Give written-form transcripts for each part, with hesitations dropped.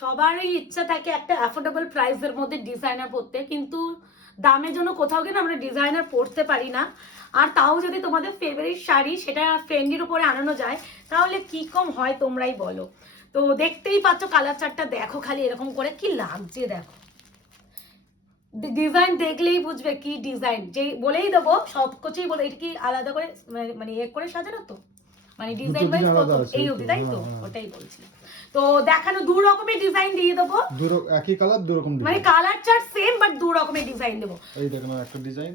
সবারই ইচ্ছা থাকে একটা অ্যাফোর্ডেবল প্রাইসের মধ্যে ডিজাইনার পরতে, কিন্তু দামের জন্য কোথাও গিয়ে আমরা ডিজাইনার পরতে পারি না। আর তাও যদি তোমাদের ফেভারিট শাড়ি সেটা ফ্রেন্ডির উপরে আনানো যায় তাহলে কি কম হয় তোমরাই বলো। তো দেখতেই পাচ্ছ কালার চার্টটা দেখো, খালি এরকম করে কি লাগছে দেখো, ডিজাইন দেখলেই বুঝবে কি ডিজাইন, যে বলেই দেবো সব কিছুই বলে এটা কি আলাদা করে মানে এ করে সাজানো তো, মানে ডিজাইন ওয়াইজ কত এই অবধি, তাই তো ওটাই বলছি। তো দেখানো দু রকমের ডিজাইন দিয়ে দেবো, একই কালার দু রকম মানে কালার চার্ট সেম বাট দু রকমের ডিজাইন দেবো। এই দেখো একটা ডিজাইন,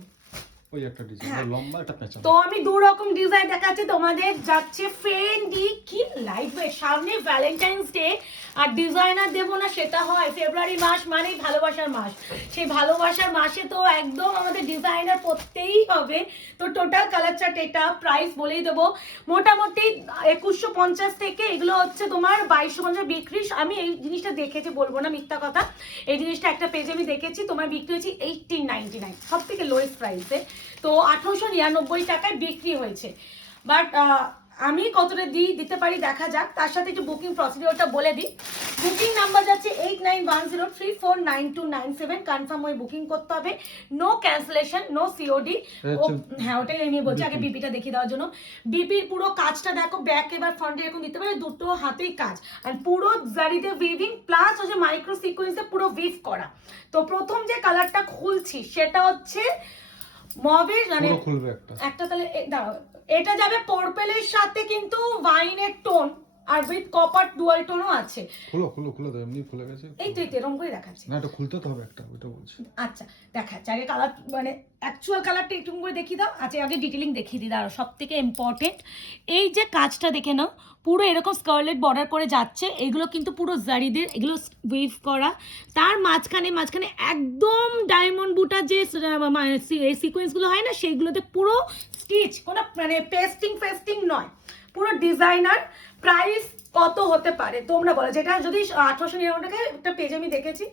ওই একটা ডিজাইন লম্বা একটা পেঁচা। তো আমি দু রকম ডিজাইন দেখাচ্ছি তোমাদের। যাচ্ছে ফেন্ডি, কি লাইট ওয়েট, সামনে ভ্যালেন্টাইন্স ডে আর ডিজাইনার দেবো না সেটা হয়? ফেব্রুয়ারি মাস মানেই ভালোবাসার মাস, সেই ভালোবাসার মাসে তো একদম আমাদের ডিজাইনার পরতেই হবে। তো টোটাল কালার চার্ট এটা, প্রাইস বলেই দেবো মোটামুটি 2150 থেকে এগুলো হচ্ছে তোমার 2250 বিক্রি। আমি এই জিনিসটা দেখেছি, বলবো না মিথ্যা কথা, এই জিনিসটা একটা পেজে আমি দেখেছি তোমার বিক্রি হয়েছে 1899, সব থেকে লোয়েস্ট প্রাইসে। তো 1899 টাকায় বিক্রি হয়েছে। বাট আমি কতটা দিতে পারি দেখা যাক। তার সাথে একটু বুকিং প্রসিডিওরটা বলে দিই। বুকিং নাম্বার যাচ্ছে 8910349297, কনফার্ম হয়ে বুকিং করতে হবে, নো ক্যান্সেলেশন, নো সিওডি। হ্যাঁ ওটাই আমি বলছি, আগে বিপিটা দেখিয়ে দেওয়ার জন্য। বিপির পুরো কাজটা দেখো, ব্যাক এবার ফ্রন্টে এরকম দিতে পারে, দুটো হাতেই কাজ, আর পুরো জারিতে উইভিং প্লাস হচ্ছে মাইক্রো সিকোয়েন্সে পুরো উইভ করা। তো প্রথম যে কালারটা খুলছি সেটা হচ্ছে মবের, মানে একটা তাহলে দাঁড়াও, এটা যাবে পার্পলের সাথে কিন্তু ওয়াইনের টোন আর উইথ কপার ডুয়াল টোনও আছে। খুলো তো এমনি খুলে গেছে। এই তো এরকম করে দেখাচ্ছি না, এটা খুলতে তো হবে একটা, ওটা বলছি। আচ্ছা দেখাচ্ছি আগে কালার, মানে অ্যাকচুয়াল কালারটা একটু করে দেখিয়ে দাও। আচ্ছা আগে ডিটেলিং দেখিয়ে দিই, দাঁড়াও সব থেকে ইম্পর্টেন্ট এই যে কাজটা দেখে নাও, পুরো এরকম স্কারলেট বর্ডার করে যাচ্ছে, এগুলো কিন্তু পুরো জারিদের, এগুলো উইভ করা। তার মাঝখানে একদম ডায়মন্ড বুটার যে সিকোয়েন্সগুলো হয় না, সেইগুলোতে পুরো স্টিচ, কোনো মানে পেস্টিং নয়, পুরো ডিজাইনার। প্রাইস কত হতে পারে তোমরা বলো, যেটা যদি 1899 টাকা একটা পেজে আমি দেখেছি,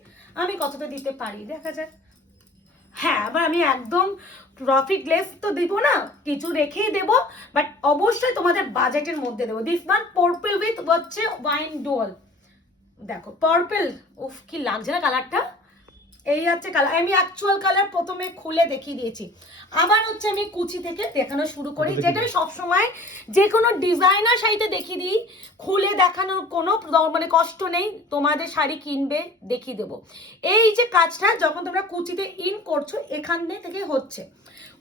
আমি কতটা দিতে পারি দেখা যায়। হ্যাঁ আবার আমি একদম প্রফিট লেস তো দিব না, কিছু রেখেই দেবো, বাট অবশ্যই তোমাদের বাজেটের মধ্যে দেবো। দিস ওয়ান পার্পল উইথ হচ্ছে ওয়াইন ডুয়াল, দেখো পার্পল, উফ কি লাগছে না কালারটা। এই হচ্ছে কালার, আমি অ্যাকচুয়াল কালার প্রথমে খুলে দেখিয়ে দিয়েছি। আবার হচ্ছে আমি কুচি থেকে দেখানো শুরু করি, যেটা আমি সবসময় যে কোনো ডিজাইনার শাড়িতে দেখিয়ে দিই, খুলে দেখানোর কোনো মানে কষ্ট নেই, তোমাদের শাড়ি কিনবে দেখিয়ে দেবো। এই যে কাজটা যখন তোমরা কুচিতে ইন করছো, এখান থেকে হচ্ছে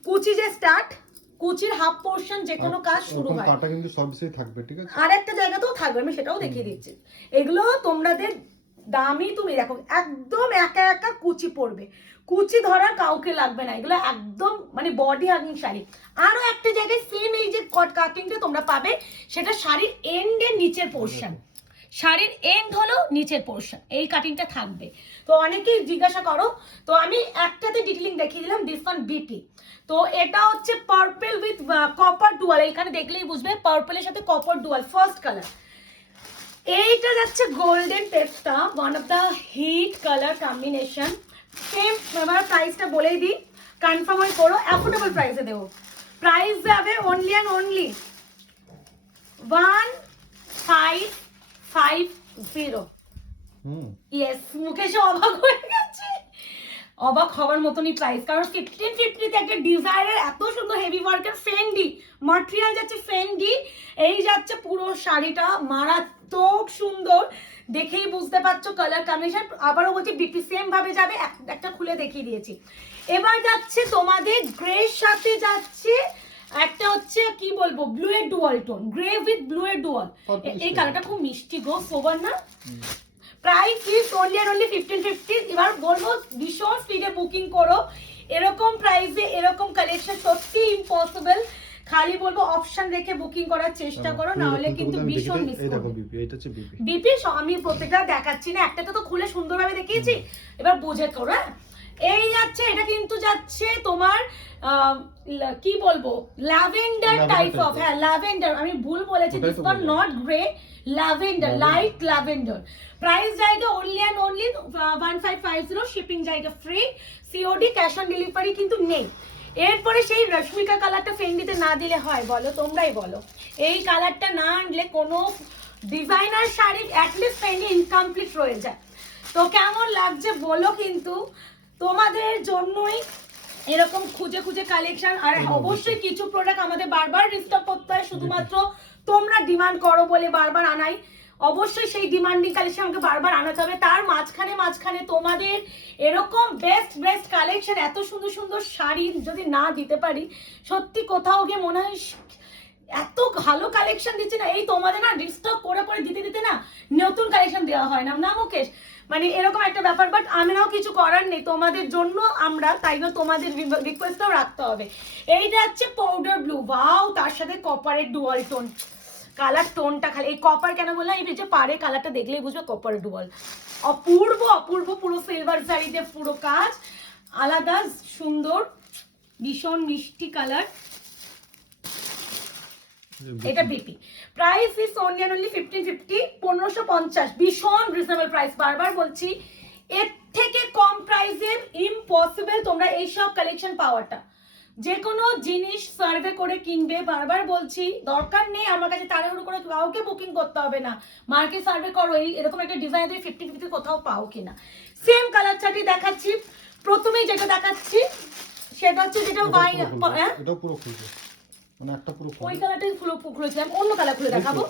কুচি যে স্টার্ট, কুচির হাফ পোর্শন যে কোনো কাজ শুরু হয়, কাটা কিন্তু সবসময় থাকবে, ঠিক আছে? আর একটা জায়গাতেও থাকবে, আমি সেটাও দেখিয়ে দিচ্ছি। এগুলো তোমাদের দামি, তুমি দেখো একদম একা একা কুচি পড়বে, কুচি ধরা কাউকে লাগবে না, এগুলো একদম মানে বডি হাগিং শাড়ি। আরো একটা জায়গায় সেম এই যে কাটিংটা তোমরা পাবে, সেটা শাড়ির এন্ডের নিচের পোর্শন, শাড়ির এন্ড হলো নিচের পোর্শন, এই কাটিংটা থাকবে। তো অনেকেই জিজ্ঞাসা করো, তো আমি একটাতে ডিটেইলিং দেখিয়ে দিলাম। দিস ওয়ান বিপি, তো এটা হচ্ছে পার্পল উইথ কপার ডুয়াল, এখানে দেখলেই বুঝবে পার্পলের সাথে কপার ডুয়াল ফার্স্ট কালার। এইটা যাচ্ছে golden pista, one of the hit colour combination. Same এবার প্রাইসটা বলেই দিই, কনফার্ম করো, অ্যাফোর্ডেবল প্রাইসে দেবো। প্রাইস যাবে only and only 1550। Yes, Mukesh অবাক হয়ে গেছে, অবাক হওয়ার মতনই প্রাইস, কারণ 1550 থেকে ডিজাইনের এত সুন্দর হেভি ওয়ার্কের ফেন্ডি ম্যাটেরিয়াল যাচ্ছে, ফেন্ডি এই যাচ্ছে পুরো শাড়িটা মারাত্মক সুন্দর, দেখেই বুঝতে পারছো কালার কম্বিনেশন। আবারও বলছি বিপি সেম ভাবে যাবে, একটা খুলে দেখিয়ে দিয়েছি। এবার যাচ্ছে তোমাদের গ্রের সাথে যাচ্ছে একটা হচ্ছে কি বলবো, ব্লু এর dual tone, grey with blue এর ডুয়াল, এই কালারটা খুব মিষ্টি গো, সোবার না। Price is only and only 1550। এবার বলবো ভীষণ স্পিডে বুকিং করো, এরকম প্রাইসে এরকম কালেকশন সত্যি ইম্পসিবল। খালি বলবো অপশন রেখে বুকিং করার চেষ্টা করো, না হলে কিন্তু ভীষণ মিস করবে। বিপি আমি প্রত্যেকটা দেখাচ্ছি না, একটাতে তো খুলে সুন্দরভাবে দেখিয়েছি, এবার বুঝে করো। এই যাচ্ছে, এটা কিন্তু যাচ্ছে তোমার কি বলবো ল্যাভেন্ডার টাইপ অফ, হ্যাঁ ল্যাভেন্ডার, আমি ভুল বলেছি, this one not grey, lavender, light lavender. Price জায়গা অনলি অ্যান্ড অনলি 1550, শিপিং জায়গা free, COD cash on delivery কিন্তু নেই। এরপরে সেই রশ্মিকা কালারটা ফেন্ডিতে না দিলে হয় বলো, তোমরাই বলো, এই কালারটা না আনলে কোনো designer sari at least Fendi incomplete রয়ে যায়। তো কেমন লাগছে বলো, কিন্তু তোমাদের জন্যই এরকম খুঁজে খুঁজে কালেকশন। আর অবশ্যই কিছু প্রোডাক্ট আমাদের বারবার রিস্টক করতে হয়, শুধুমাত্র তোমরা ডিমান্ড করো বলে বারবার আনাই। অবশ্যই সেই ডিমান্ডিং কালেকশন আমাকে বারবার আনাতে হবে। তার মাঝখানে তোমাদের এরকম বেস্ট কালেকশন, এত সুন্দর সুন্দর শাড়ি যদি না দিতে পারি, সত্যি কোথাও গিয়ে মনে হয় এত ভালো কালেকশন দিচ্ছে না, এই তোমাদের না রিস্টক করে দিতে না নতুন কালেকশন দেওয়া হয় না, না মুকেশ? মানে এরকম একটা ব্যাপার। বাট আমরাও কিছু করার নেই, তোমাদের জন্য আমরা, তাই না তোমাদের রিকোয়েস্টটাও রাখতে হবে। এইটা হচ্ছে পাউডার ব্লু, ওয়াও, তার সাথে কপারের ডুয়াল টোন। কালার টোনটা খালি, এই কপার কেন বললাম, এই যে পারে কালারটা দেখলেই বুঝবে কপার ডুয়াল। অপূর্ব পুরো সিলভার শাড়িতে পুরো কাজ, আলাদা সুন্দর ভীষণ মিষ্টি কালার। এটা BP, price is only and only 1550, 1550, ভীষণ রিজনেবল প্রাইস। বারবার বলছি, এর থেকে কম প্রাইসের ইম্পসিবল তোমরা এইসব কালেকশন পাওয়াটা। যে কোনো জিনিস সার্ভে করে কিনবে, বারবার বলছি, দরকার নেই আমার কাছে তাড়াহুড়ো করে কাউকে বুকিং করতে হবে না, মার্কেট সার্ভে করো, এরকম একটা ডিজাইন দিয়ে 50-50 কোথাও পাও কিনা। সেম কালার চার্টই দেখাচ্ছি, প্রথমেই যেটা দেখাচ্ছি সেটা হচ্ছে যেটা এটা পুরো খুলবে, মানে একটা পুরো ওই কালারটাই খুলেছিলাম, অন্য কালার খুলে দেখাবো।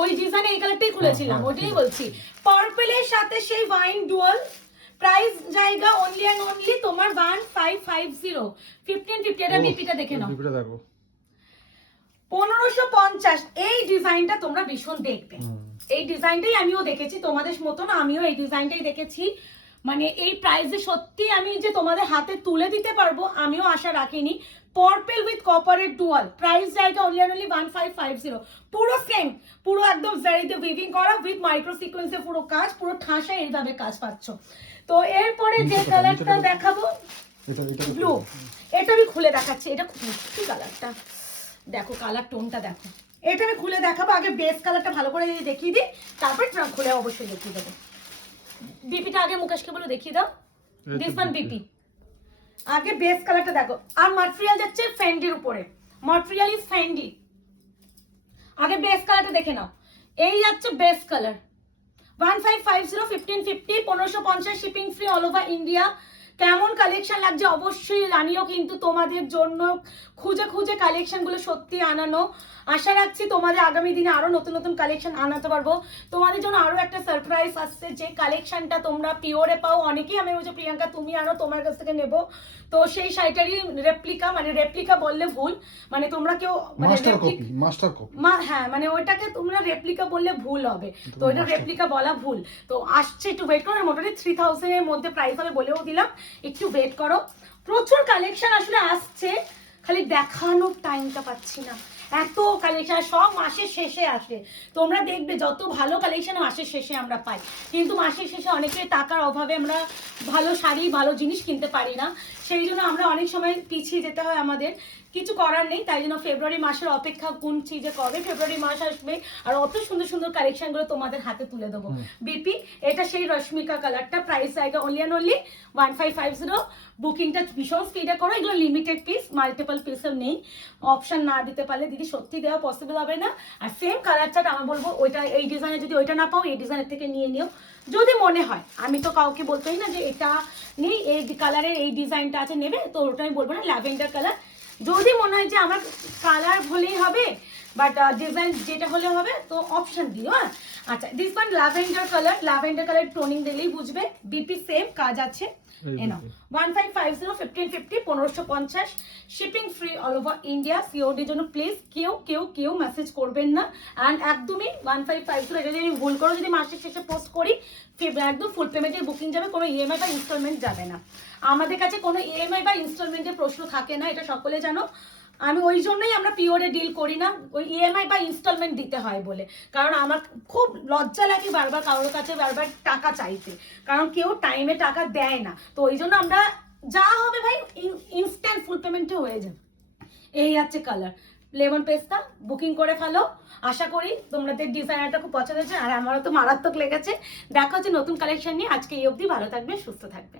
ওই ডিজাইনে এই কালারটাই খুলেছিলাম, ওইটাই বলছি। পার্পলের সাথে সেই ওয়াইন ডুয়াল, প্রাইস জায়গা অনলি এন্ড অনলি তোমার 1550, 1550। এটা বিপিটা দেখে নাও, বিপিটা দেখো, 1550। এই ডিজাইনটা তোমরা ভীষণ দেখবে, এই ডিজাইনটাই আমিও দেখেছি, তোমাদের মতন আমিও এই ডিজাইনটাই দেখেছি। মানে এই প্রাইসে সত্যি আমি যে তোমাদের হাতে তুলে দিতে পারবো আমিও আশা রাখিনি। পার্পল উইথ কপারের ডুয়াল, প্রাইস জায়গা অনলি অ্যান্ড অনলি 1550। পুরো সেম, পুরো একদম জারিতে উইভিং করা উইথ মাইক্রো সিকোয়েন্সে পুরো কাজ, পুরো ঠাসায় এইভাবে কাজ পাচ্ছ। তো এরপরে যে কালারটা দেখাবো ব্লু, এটা আমি খুলে দেখাচ্ছি। এটা খুব মিষ্টি কালারটা, দেখো কালার টোনটা দেখো। এটা আমি খুলে দেখাবো, আগে বেস কালারটা ভালো করে দেখিয়ে দিই, তারপর খুলে অবশ্যই দেখিয়ে দেবো। বিপিটা আগে মুকেশকে বলে দেখিয়ে দাও, দিস ওয়ান বিপি। আগে বেস কালারটা দেখো, আর ম্যাটেরিয়াল যাচ্ছে ফেন্ডির উপরে, ম্যাটেরিয়াল ইজ ফেন্ডি। আগে বেস কালারটা দেখে নাও, এই যাচ্ছে base colour, 1550, 1550, 1550, shipping free all over India. কেমন কালেকশন লাগছে অবশ্যই জানিও, কিন্তু তোমাদের জন্য খুঁজে খুঁজে কালেকশন গুলো সত্যি আনানো। আশা রাখছি তোমাদের আগামী দিনে আরো নতুন নতুন কালেকশন আনাতে পারবো। তোমাদের জন্য আরো একটা সারপ্রাইজ আসছে, যে কালেকশনটা তোমরা পিওরে পাও। অনেকেই আমি বলছি প্রিয়াঙ্কা তুমি আনো, তোমার কাছ থেকে নেবো। তো সেই শাড়িটারই রেপ্লিকা, মানে রেপ্লিকা বললে ভুল, মানে তোমরা কেউ মাস্টার কপি, হ্যাঁ, মানে ওইটাকে তোমরা রেপ্লিকা বললে ভুল হবে, তো ওইটা রেপ্লিকা বলা ভুল। তো আসছে, একটু ওয়েট করো, মোটামুটি 3000 এর মধ্যে প্রাইস হবে বলেও দিলাম, একটু ওয়েট করো। প্রচুর কালেকশন আসলে আসছে, খালি দেখানোর টাইমটা পাচ্ছি না। এত কালেকশন সব মাসের শেষে আসে, তোমরা দেখবে যত ভালো কালেকশন মাসের শেষে আমরা পাই, কিন্তু মাসের শেষে অনেকে টাকার অভাবে আমরা ভালো শাড়ি ভালো জিনিস কিনতে পারি না, সেই জন্য আমরা অনেক সময় পিছিয়ে যেতে হয়, আমাদের কিছু করার নেই। তাই জন্য ফেব্রুয়ারি মাসের অপেক্ষা করছি যে কবে ফেব্রুয়ারি মাস আসবে আর অত সুন্দর সুন্দর কালেকশন গুলো তোমাদের হাতে তুলে দেবো। বিপি, এটা সেই রশ্মিকা কালারটা, প্রাইস জায়গা অনলি অ্যান্ড অনলি 1550। বুকিংটা ভীষণ স্পিডে করো, এগুলো লিমিটেড পিস, মাল্টিপল পিসও নেই। অপশন না দিতে পারলে দিদি সত্যি দেওয়া পসিবল হবে না। আর সেম কালার চার্ট আমি বলবো ওইটা, এই ডিজাইনে যদি ওইটা না পাও এই ডিজাইনের থেকে নিয়ে নিও যদি মনে হয়। আমি তো কাউকে বলতেই না যে এটা নেই, এই কালারের এই ডিজাইনটা আছে নেবে, তো ওটা আমি বলবো না। ল্যাভেন্ডার কালার, যদি মনে হয় যে আমার কালার হলেই হবে বাট ডিজাইন যেটা হলে হবে, তো অপশন দিও। হ্যাঁ, আচ্ছা, this one lavender colour toning দিলেই বুঝবে। বিপি সেম কাজ আছে, 1550, 1550, 1550, shipping free all over India. সিওডির জন্য প্লিজ কেউ মেসেজ করবেন না। অ্যান্ড একদমই 1550, এটা যদি আমি ভুল করো, যদি মাসের শেষে পোস্ট করি, একদম ফুল পেমেন্টের বুকিং যাবে, কোনো ইএমআই বা ইনস্টলমেন্ট যাবে না। আমাদের কাছে কোনো ইএমআই বা ইনস্টলমেন্টের প্রশ্ন থাকে না, এটা সকলে জানো। আমি ওই জন্যই আমরা পিওরে ডিল করি না, ওই ইএমআই বা ইনস্টলমেন্ট দিতে হয় বলে। কারণ আমার খুব লজ্জা লাগে বারবার কারোর কাছে বারবার টাকা চাইতে, কারণ কেউ টাইমে টাকা দেয় না। তো ওই জন্য আমরা যা হবে ভাই ইনস্ট্যান্ট ফুল পেমেন্টে হয়ে যাবে। এই আছে কালার লেমন পেস্তা, বুকিং করে ফেলো। আশা করি তোমাদের ডিজাইনারটা খুব পছন্দ হয়েছে, আর আমারও তো মারাত্মক লেগেছে। দেখা হচ্ছে নতুন কালেকশন নিয়ে। আজকে এই অবধি, ভালো থাকবে, সুস্থ থাকবে।